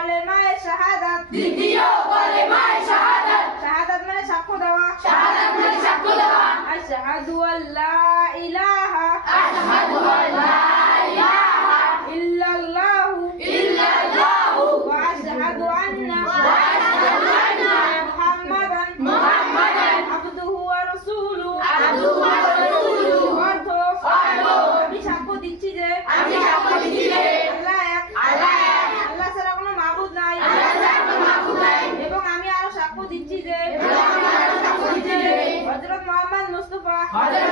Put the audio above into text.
ولما شهادة دي ولما شهادة شهادة ما شقودها شهادة ما شقودها أشهد أن لا إله أشهد أن لا إله إلا الله إلا الله وأشهد أن وأشهد أن محمدا محمدا عبده ورسوله عبده ورسوله وأرضه وأرضه بشقودي تيجي Hazreti Muhammed Mustafa. Hazreti